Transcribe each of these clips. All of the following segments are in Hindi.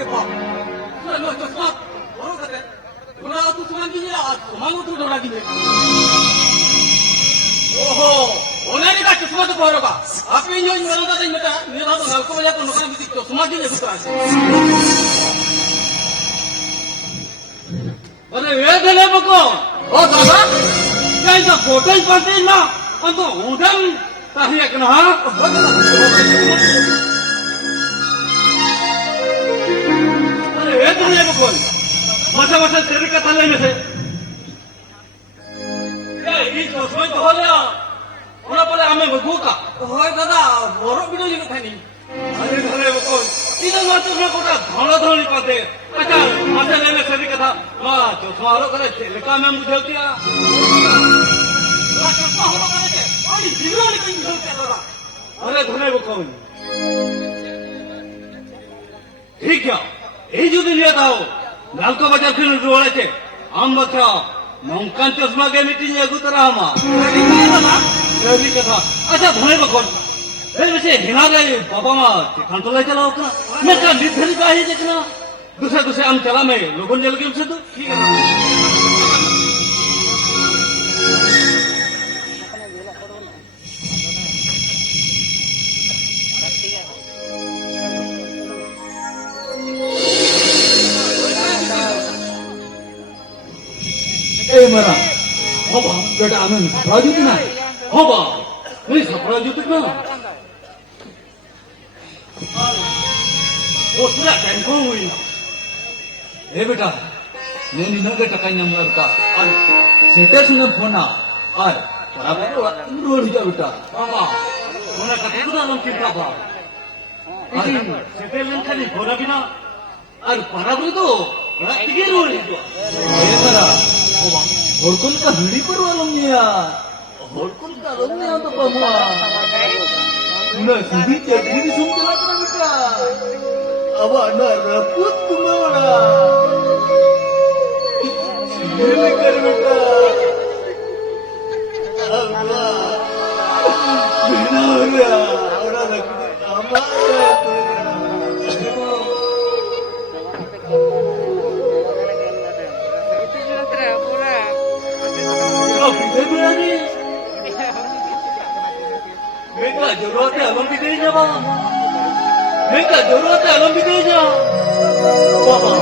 रे बाप लो चश्मा बरो करे पुरा तू सुना कीजिए आज मांगो तू डोरा कीजिए ओहो ओनारी का चश्मा तो पहरोगा आप इन जो मेरा तो बेटा मेरा तो हल्को बजा तो नुकसान भी चश्मा कीजिए सुता अरे ये दिले बको ओ दादा क्या इधर फोटो ही पाते ना हम तो उधर ताही एक ना अरे ये दिले बको मजा मजा तेरे का थाले में से क्या ये तो सोच तो हो गया उन्हें बोले हमें बगू का होए दादा बोरो बिनो जी का नहीं अरे दिले बको इधर मत तुम लोग का धोला धोली पाते अच्छा मजा लेने से भी कथा वाह जो तुम्हारो करे तेलका में मुझे क्या चश्मा हो करे थे अरे जीरो निकल निकलते दादा अरे धोले बको ठीक है ये जो दुनिया था नालको बाजार फिर जोड़े थे हम बच्चा नौकान चश्मा के मीटिंग में गुतरा हमा रवि कथा अच्छा धोले बको अरे वैसे हिना दे बाबा माँ चिकन तो ले चलाओ का मैं क्या निधन का ही देखना दूसरे दूसरे हम चला में लोगों ने लगे उनसे तो ठीक है ए मरा हो बा बेटा आनंद सफराजू ना हो बा नहीं सफराजू तक ना वो सुना टेंको हुई ए बेटा నేను నిన్నగా టకాయినా మరక అర్ సెటర్స్ ఫోనా అర్ బరాబర్ రోడ్ హిజా బేటా బాబా ఓనా కటకు దాలం కింద బా అర్ సెటర్స్ ఖని ఫోనా బినా అర్ బరాబర్ తో రాతిగే రోడ్ హిజా ఏ మరా బాబా హోర్కుల్ కా హిడి పర్వాలం నియా హోర్కుల్ కా రన్నే అంత బాబా నా సిది చట్నీ సుందరా బేటా అవ నా రపుత్ కుమారా ये कर बेटा अल्लाह बिना हो गया और लगता हमारा तो बेटा जरूरत है अलम भी दे जावा बेटा जरूरत है अलम भी दे जा बाबा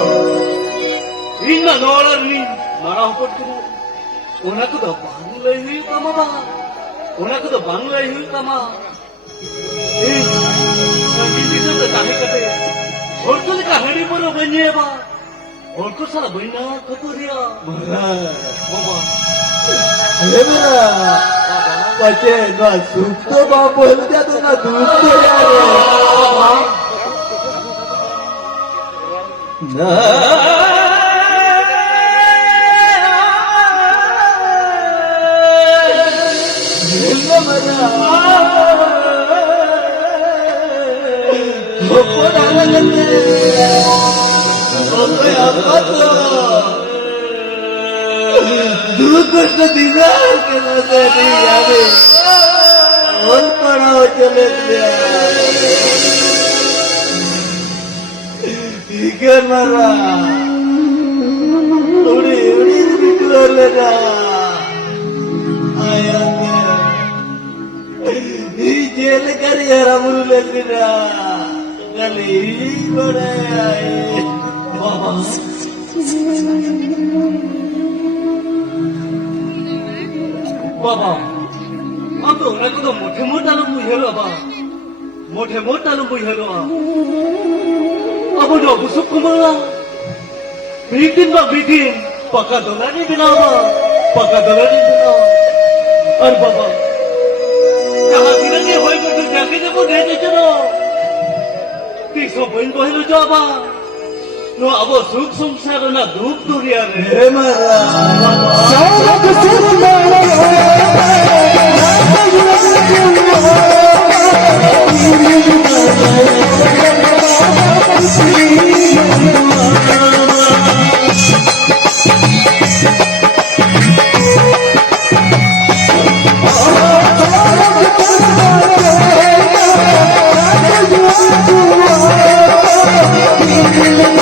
इन्ना नौलर नी मारा हुकट करो ओना को तो बांग लई हुई कामा बा ओना को तो बांग लई हुई कामा ए संगीत तो काहे कते और तो कहानी पर बने बा और को साला बइना कतोरिया मरा बाबा ए मेरा बच्चे ना सुख तो बाप बोल दिया तो ना दूध तो यार ना दुख दीदार के नजर नहीं आवे और पड़ाव चले ठीक है मरा उड़ी उड़ी निकलो लेना आया जेल कर यार मुरु लेना गली बड़े आए बाबा अब तो उन्हें को तो मोटे मोटा लोग बुझेलो बा मोटे मोटा लोग बुझेलो अब जो बुसुक कुमारा बिल्डिंग बा बिल्डिंग पक्का डॉलर बिना बा पक्का डॉलर बिना और बाबा जहाँ तिरंगे होए को तो जाके देखो दे दे चलो तीसो बहन को हेलो जाबा नो अब सुख संसार ना दुख दुनिया रे मारा सारा कुछ मारा Thank you.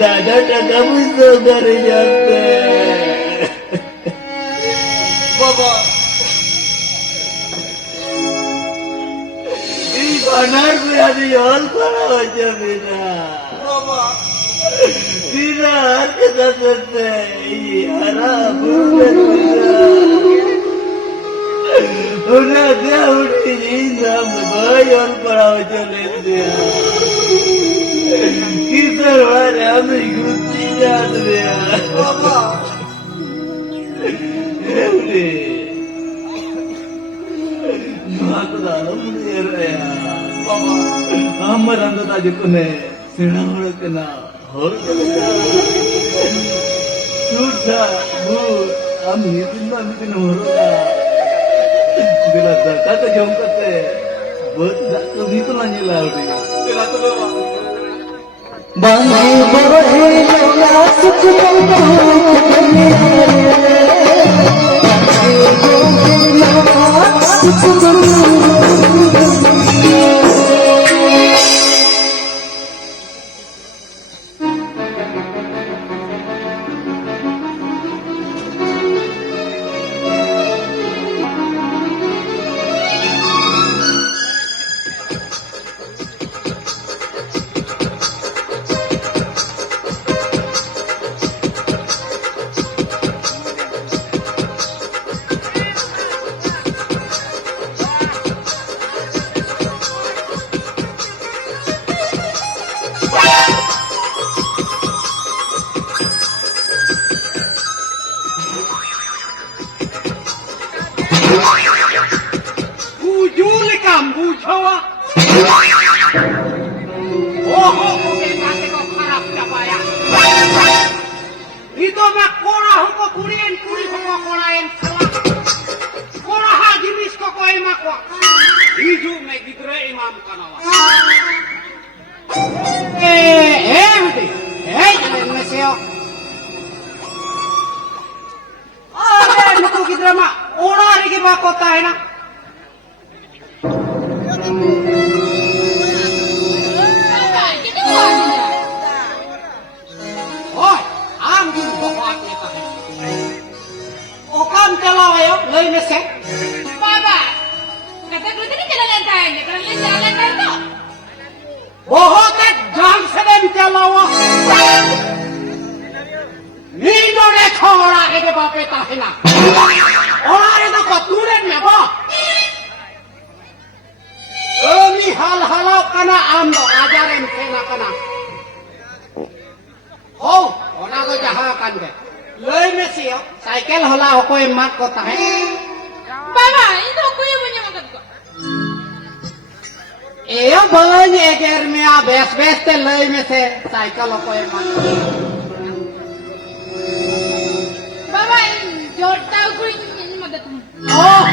दादा टका मुझसे डर जाते बाबा बानार में आदि हॉल पड़ा हो जमीना बाबा बिना हार के सकते हरा बुरे उन्हें दे उठी जिंदा भाई हॉल पड़ा हो चले किधर वाले हमें गुस्सी जान दिया बाबा నాకు దానమునేరయ్యా बाबा అమ్మరంద దాజుకునే సిణముడకన హోరకన చూడా బు am నిదిన్న నిదిన హోరగా bila kata jongkate buat satu gitu lah nyelari तेरा तो बाबा bani bore lola sukma Itu mah kora hukum kurien kuri hukum korain salah. Kora haji mis koko emak wa. Hiju me gidre imam kanawa. Hudi. Jalan meseo. Nuku gidre mah ora rigi ba kota hai na. Lagi mesek. Baba, kata gue tadi jalan lantai, jalan lantai tu. Bahut ek jam sedem chalawa. Nino ne khora ke bape tahina. Orang itu koturen me ba. Ini hal-halau kana amdo ajaran kena kana. Oh, orang tu jahakan ke. Lagi mesek, cycle halau kau emak kota hai. Baba, itu aku yang punya makan kok. Iyo banyak germia bes te lay में से साइकिल को एमान Baba, जोड़ता aku ini makan tu. oh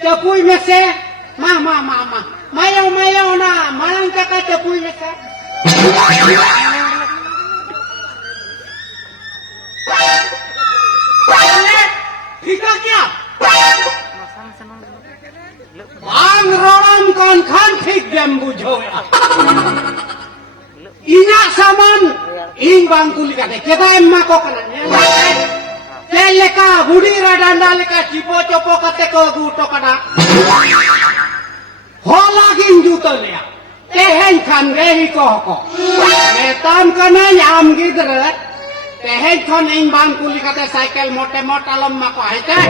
चपुई में से मा mayo na marang kaka चपुई में से ठीक है क्या Bang roram kon khan thik dem bujho inya saman ing bang kuli kate kita emma ko kana leka budi radanda leka cipo copo kate ko guto kana hola gin juto lea tehen khan rehi ko metam kana yam gidre tehen khan ing bang kuli kate cycle mote motalam ma ko haite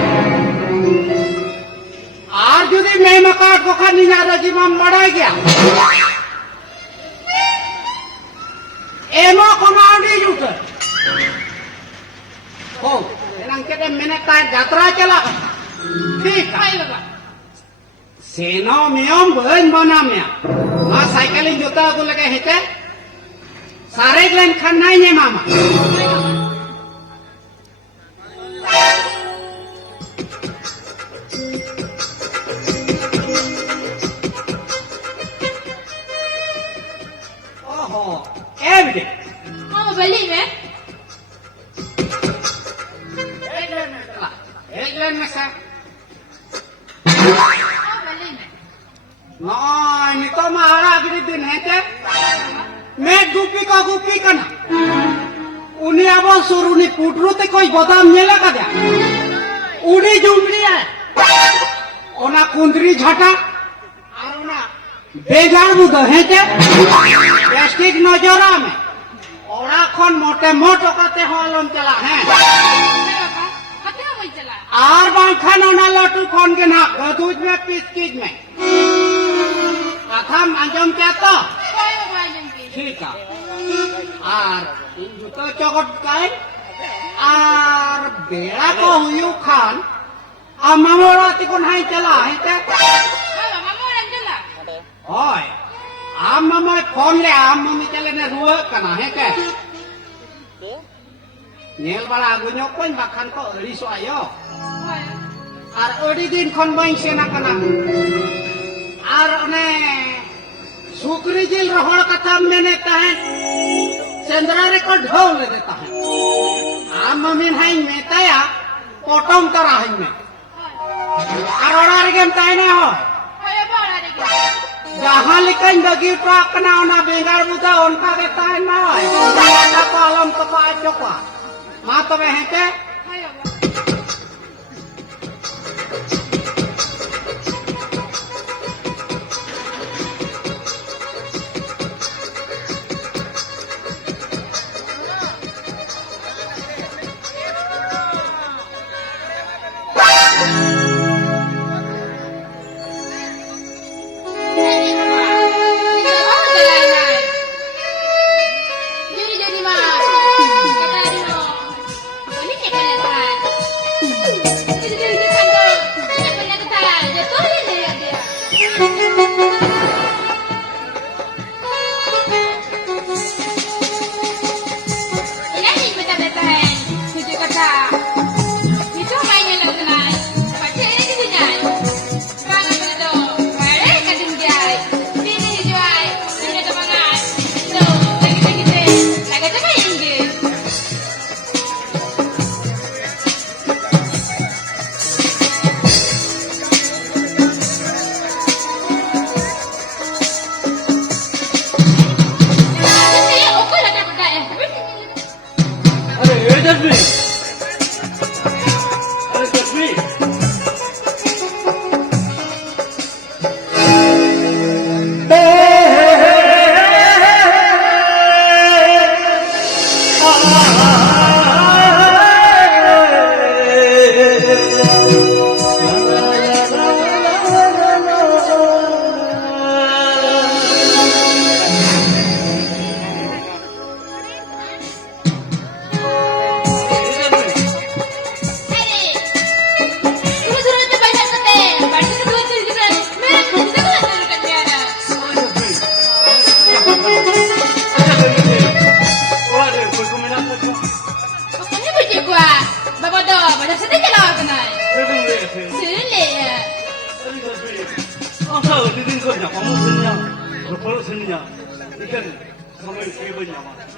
আর যদি মেহমাকার কোখানি না জীবন মরাই গিয়া এমো কমাউন্ডি জুটে ও এরং কেটে মেনেকার যাত্রা চালা ঠিক Hai baba. সেনো মিয়ম বইন বনামিয়া মা সাইকেলিং জুতা গুলো কে হেতে sarek len khanainya mama. Oh, everything. Mama balik me. Eglan masa. Mama balik me. Nah, ini to mahara gini din hai te. मैं गुप्पी का ना उन्हें अब सुरू ने पुटरू ते कोई बादाम नहीं लगा दिया उन्हें जुमरी है ओना कुंदरी झटा और ओना बेजार बुद है ते प्लास्टिक नजरा में ओरा खन मोटे मोटो करते हॉलम चला है Hati kamu jalan. और बांखन ओना लटू खन के ना गदूज में पिसकीज में अथम अंजम क्या तो Kau apa yang ni? ठीक है और इन जूतो चौकट काए और बेड़ा को हुयू खान और मामोरा तिकोन हाई चला है ते Mama, mama orang jalan. ओए आम मामो फोन ले आम मम्मी चले ने रुआ कना है के नेल बड़ा गुन्यो कोई बखान को अड़ी सो आयो और अड़ी दिन खन बाई सेना कना और ने सुकरी जिल रोहड़ कथा मैंने कहे चंद्रा रे को ढोल ले देता है आम मम्मी हाई में तया पोटम तरा है में और ओरा रे गेम ताई ना हो Kau apa orang ni? जहाँ लिखन दगी ट्रक ना ना बेंगार बुदा उनका के ताई ना है का कॉलम तो पाए चोका मां तो है के Kau apa?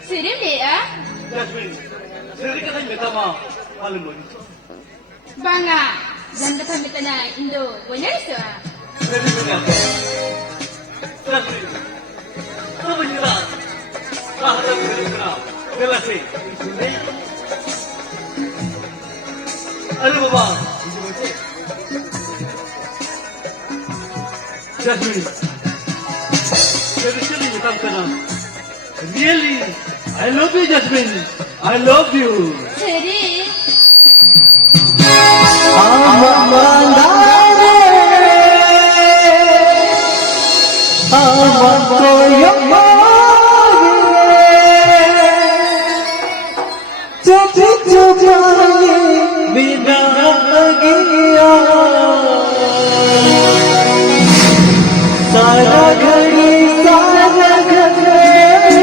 Sirim dia? Bangga, jangan kata mitanya Indo, banyak itu ah. Really, I love you, Jasmine. I love you. Sirim. सारा घड़ी सारा घड़ी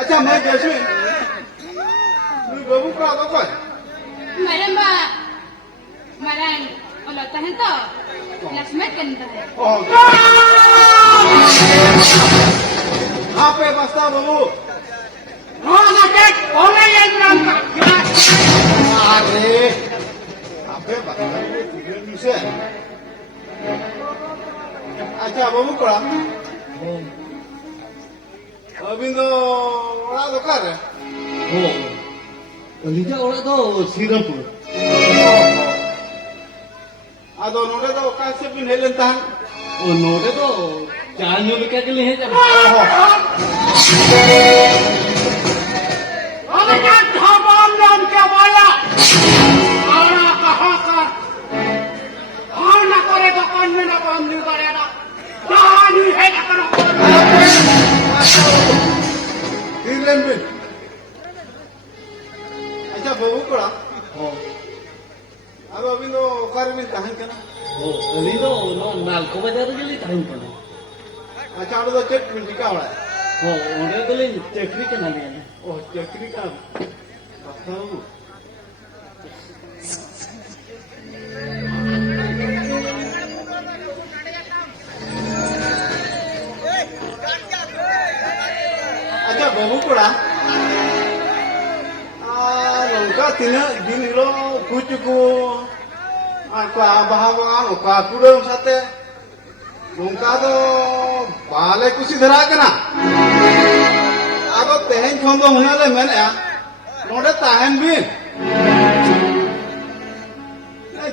अच्छा मैं जैस्मिन बाबू का आता है Madam ba, Maran, wala tahan to. Classmate ka nito eh. हाँ पे बस्ता बाबू हाँ ना के ओले ये नाम का अरे आपे बता रहे से अच्छा बाबू कोड़ा अभी तो बड़ा दुकान है लीजा ओड़ा तो श्रीरामपुर आदो नोडे तो कैसे भी नहीं लेता है ओ नोटे तो चार न्यू लिखा के लिए है जब अरे क्या धमाम नाम क्या बोला आना कहाँ कर हाँ ना करे तो कौन में ना काम नहीं करेगा कहाँ नहीं है ना करो तीन पे अच्छा बाबू कोड़ा अब अभी तो कार में कहाँ के ना ओ अली तो नो नालको बाजार के लिए टाइम पड़ा अच्छा तो चेक मिल का हो रहा है ओ ओरे तो ले चक्री के ना लिया ओह चक्री का बताओ अच्छा बाबू कोड़ा नौका तीना दिन लो कुछ को aku abah-abah anu ka kudu sate ᱱᱚᱝᱠᱟ ᱫᱚ ᱵᱟᱞᱮ ᱠᱩᱥᱤ ᱫᱷᱟᱨᱟ ᱠᱟᱱᱟ ᱟᱫᱚ ᱛᱮᱦᱮᱧ ᱠᱷᱚᱱ ᱫᱚ ᱦᱩᱱᱟᱹᱝ ᱞᱮ ᱢᱮᱱᱮᱜᱼᱟ ᱱᱚᱰᱮ ᱛᱟᱦᱮᱱ ᱵᱤᱱ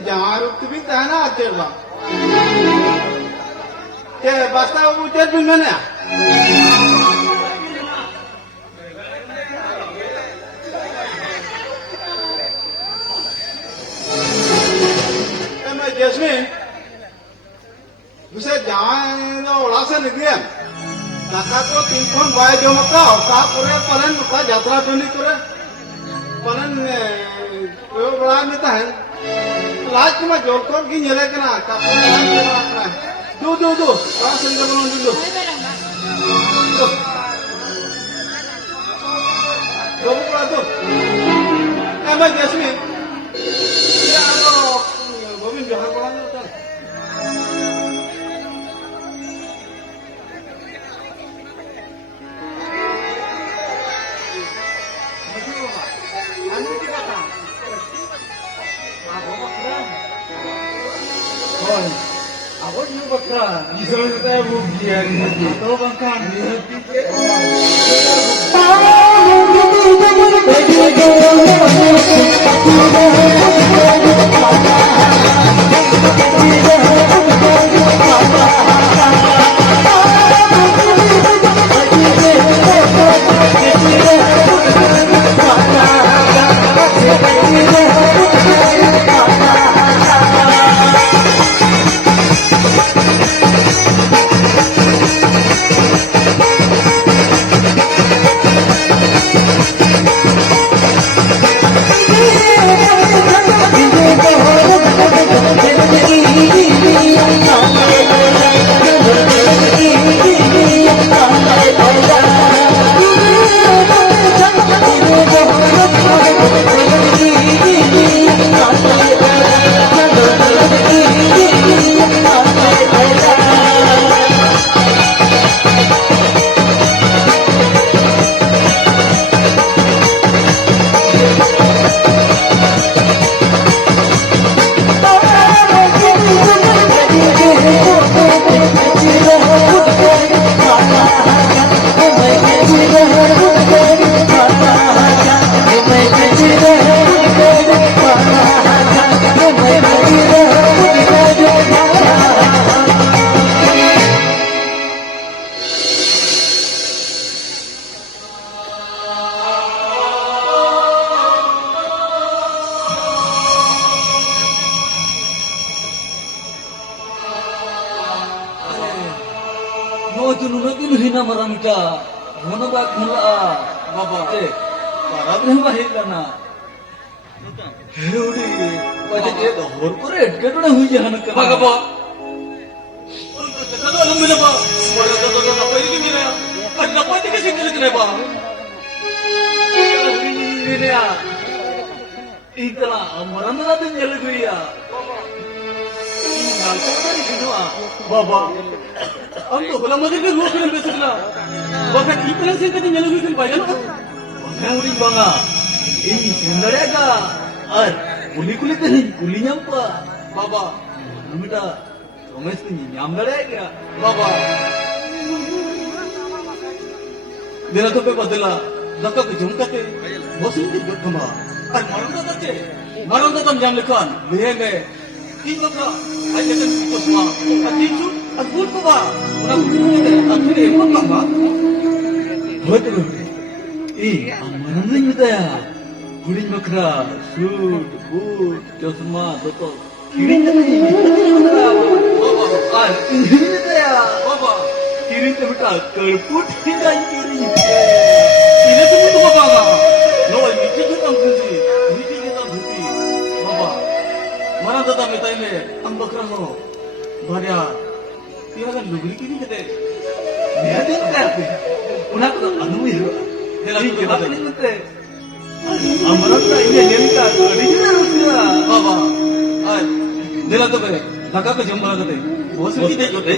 ᱡᱟᱶᱟᱭ ᱨᱩᱯ ᱛᱮᱵᱤᱱ ᱛᱟᱦᱮᱱᱟ ᱟᱨ ᱪᱮᱫ ᱵᱟᱝ ᱪᱮᱫ ᱵᱟᱥᱛᱟ ᱵᱟᱵᱩ ᱪᱮᱫ ᱵᱤᱱ ᱢᱮᱱᱮᱜᱼᱟ जैस्मिन दूसरे जाए ओड़ा से निकलिए दाका तो तीन खन बाय जम का पलन यात्रा टोनी करे पलन बड़ा में तहन लाज के जोरकोर की नेले कना दू दू दू बड़ा संग बनो दू दू बड़ा दू एम जैस्मिन या तो गोविंद जोहर बड़ा होता Aku juga bakal. Misalnya saya bukan itu bahkan Maramita, mana bak mula, baba, para berapa hari na? Hewdi, wajah dia dah horporat, kerana hui jahan kerana. Bapa, bapa. Kalau alam bila bapa, boleh kalau apa ini bila, kan apa ini sih kalau kena bapa. Ini ya, itulah amaran lah tu jalan gue ya. Bapa, हम तो भला मदद में रोक रहे हैं ना वक्त इतना से कहीं नहीं लगी भाई ना मैं उड़ी बांगा ini sendarega ar kuli kuli nyampa बाबा namita Thomas ni nyamdarega बाबा मेरा तो पे बदला धक्का के झुमकाते बस ही गमा और मरंदा तम जाम लिखान लेंगे तीन बकरा आज जैसे को सुमा अतीचू अद्भुत को बा उना अखिर एक बकरा betul amaran ni kita ya kuling bakra suit boot chosma toto kiri ni बाबा ar ini kita ya बाबा kiri tu betul kerput hingga kiri ini semua tu bapak no ini kita tak berhenti बाबा mana tetap kita ini ang bakra ho भार्या तिला लुगडी किती घेते मैं दिन करते उन्हें तो अनुभव है त्याला ठीक है बाबा बात नहीं करते amaran lah ini नेमका original उसका बाबा आज दिला तो बरे धक्का पे जम बना करते बहुत सी चीजें होते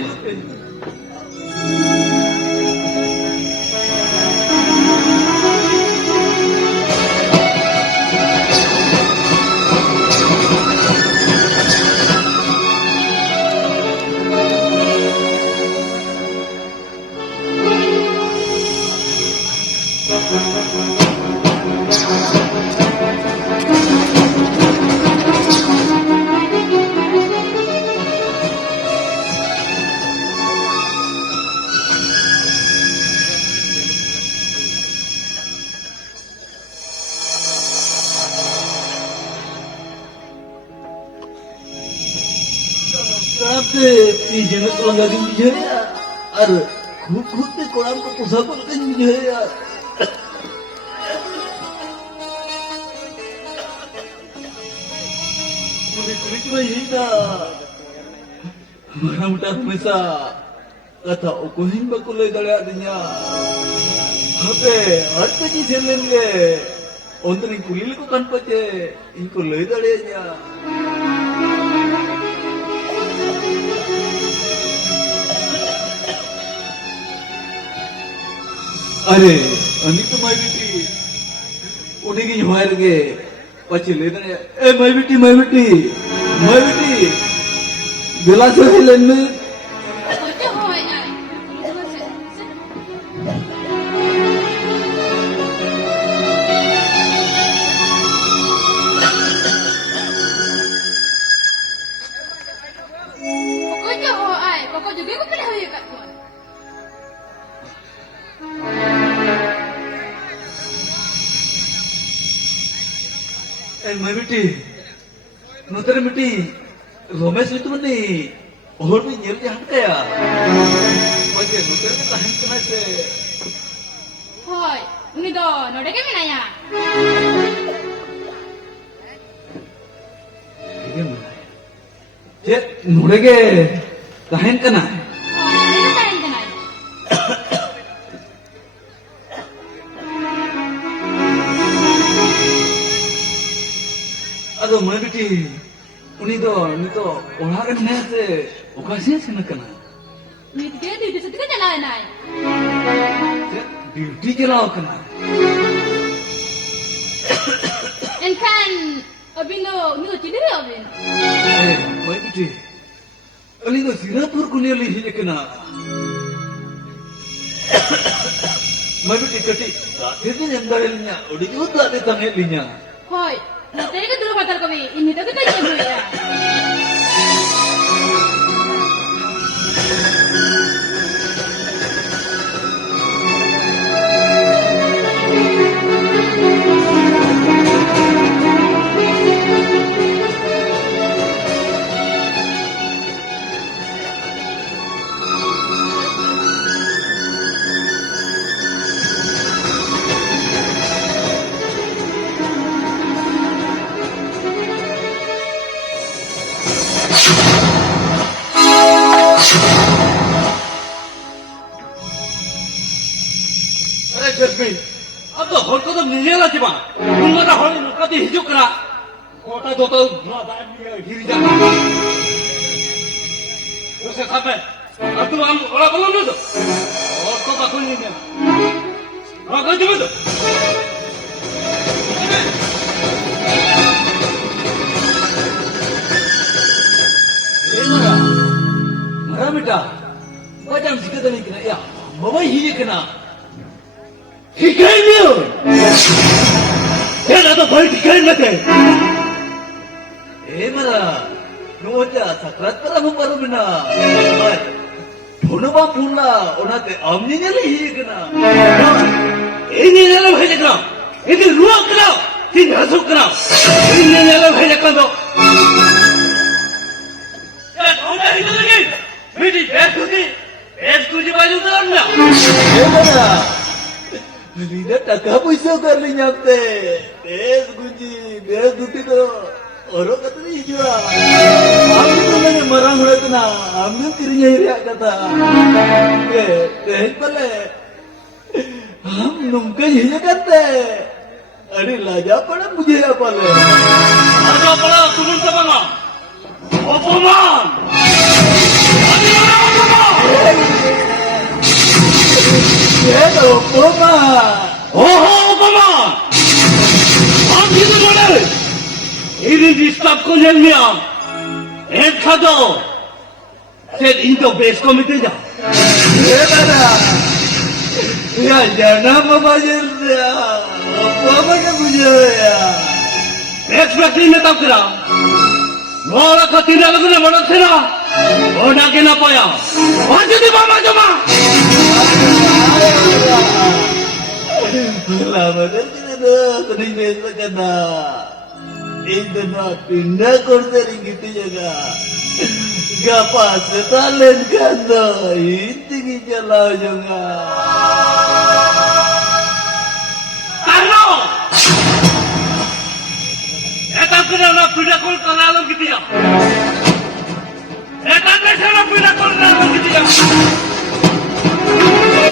Kenapa jangan kalau lagi bijaya? Ar, khub te koram ko pusapul kan bijaya. Kulit mahina. Mana mudah mesa. Kata okuhin bakulai dale adanya. Hape, harta ji selenge. Ontri kulil ko kan pace. Inko lei dale nya. अरे अनी तो मैं बेटी उन्हीं की जुआर के पचे ले दे ए मैं बेटी गिलास से लेने Ojo hoy ay. Ojo hoy ay. Pokok juga ko pala hoy kat ko. ए मैं बेटी नोतर बेटी रोमेश भी तुमने और भी जेल के हट गया पचे नोतर के कहां कना से Hoy, uni do node ke menaya. जे नोड़े के कहां कना Hoy, ini kain kenai. अदो मैं बेटी उनी तो ओढ़ा के ने से ओकासे से कना Ni tiga di situ kan jalan nai. Duty चलाओ कना Enkan abin do ni do cedera abin. मैं बेटी उनी तो सिरापुर को ले ली कना मैं बेटी कटी राते दिन अंदर लिया उड़ी को दादे तंगे लिया Hoy, nanti kan dulu batal kami. Ini tuh kita ibu ya. अरे जसमीन अब तो हर को तो मिले ला चिबा तुम्हारा हर नुका दी हिजू करा कोटा दो तो गिर जा उसे सब अब तुम हम ओला बोलो न तो और तो बात नहीं है आगे जो तो ए मरा बेटा वजन सिकत नहीं कना या मवा ही कना ठिकाई नहीं हो तेरा तो भाई ठिकाई न थे ए मरा नोचा सकरात पर हम पर बिना धोनबा पुला ओनाते आमनी ने ही कना ini adalah bahaya kerap. Ini ruang kerap. Ini masuk kerap. Ini adalah bahaya kerap. Ya, kau dah itu lagi. Mesti best tu je baju tu anda. ए मरा लीडर टका पैसा कर ली जाते देश दुटी तो और कत नहीं जुआ हम तो मैंने मरा हुए तो ना हमने किरी नहीं रिया कथा के पले हम नुमके ही करते अरे लाजा पड़े मुझे या पले Ada pula turun ke mana? Opoman. Ada mana opoman? ये तो पोमा Oh, opoman. Am itu mana? Ini disturb kau ni. Kado. Set into base committee dah. ये मरा या जाना मबाजर या पोमा के मुझे या Expect ni tak kira. Orang ketina lagu ni mana sila? Orang kena payah. Wajib di mama jama. Lama dah kita tadi besok kena. Ini nak pindah korter gitu jaga. Gapa setalen kanda inti jalau juga. Karno! Eta kena nak pinakul kanalam gitu ya. Eta kena pinakul kanalam gitu ya.